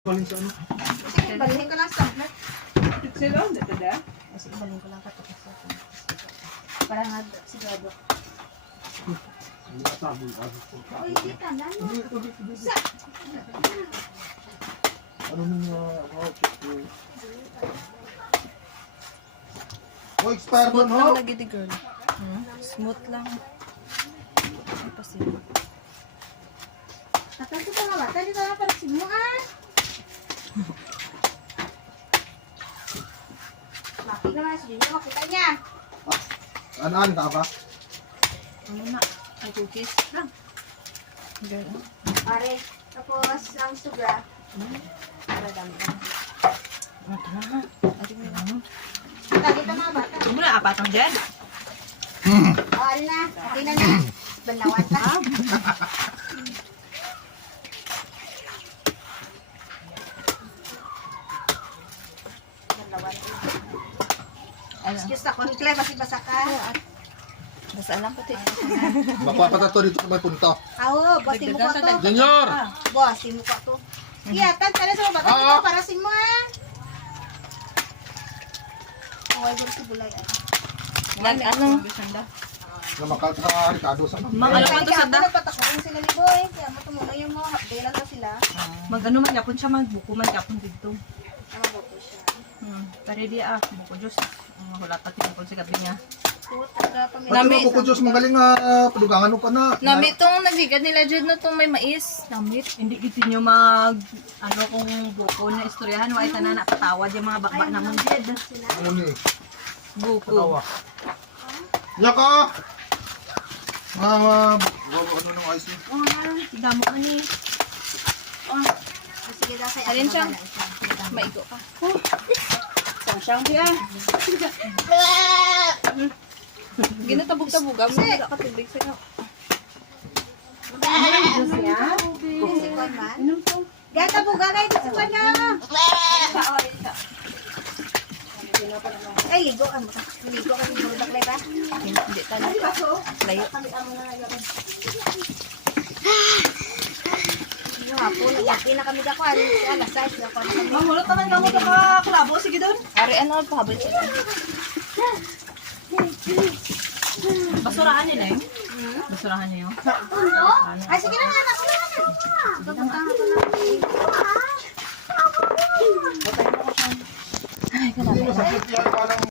Paling sa ano? Sige, balhin ko lang sa Sila, dito da. sige, balhin ko lang katapos sa para nga sigado. Hindi ka sabi. Uy, kita na no. Ano nung oh, expire Smooth mo, lang ho? lagi di girl. Smooth lang. Ay, pasibo. Tapos ito nga bata, dito na para simuan. Makita na, sige niya, makita niya. Ano ka ba? Ano na? Ay, cookies lang. Girl, oh. Pare, tapos ang sugra. Para dami ka. Ito na ha. Ay, mo na. Tagi ito mga bata. Ito mo na, apat ang dyan. O, ano na, okay na na. Banawan ka. Banawan ka. Ano? Excuse na, konkle, basi basa ka. Basta lang pati. Mapapatato dito kung may punta. Oo, boss, mo ko to. Junior! Boss, mo ko to. Iya, tan, tala sa bata dito para si mo. Away ko si bulay. Ano? Na makal sa Ricardo sa Mga ano man to sa da? Nagpatakurin sila ni Boy. Kaya mo tumuno yung mga update lang sila. Mag-ano man yapon siya, magbuko man yapon dito. Ano ba po siya? Pare di buko Diyos. Wala pati ko sa gabi niya. Puta, Pati mo po Diyos, magaling nga padugangan mo pa na. Nami itong nagigad nila dyan no, itong may mais. Namit. Hindi gito nyo mag, ano kung buko na istoryahan, wala ita na nakatawad yung mga bakba naman dyan. Ano ni? Buko. Patawa. Nya ka! Ano nang ayos niya? Tigamo ka ni. Sige daw kay Alin siya? Maigo ka. Sang dia. Ginatabog-taboga mo. Wala ka tubig sa ka. Sikon man. Gata buga kay sikon na. Ay, ligo ka mo. Ligo ka mo baklay ba? Hindi talaga. Layo. Hapon, yapi na kami dako. Alas 6 na ko na kami. Mahulot na lang mo ka klabo sige doon. Ari, ano, pahabol siya. Basurahan nila eh. Basurahan niyo yun. Ay, sige na nga, ako na. Pagpuntahan ko na. Ay, Hindi mo sakit yan, parang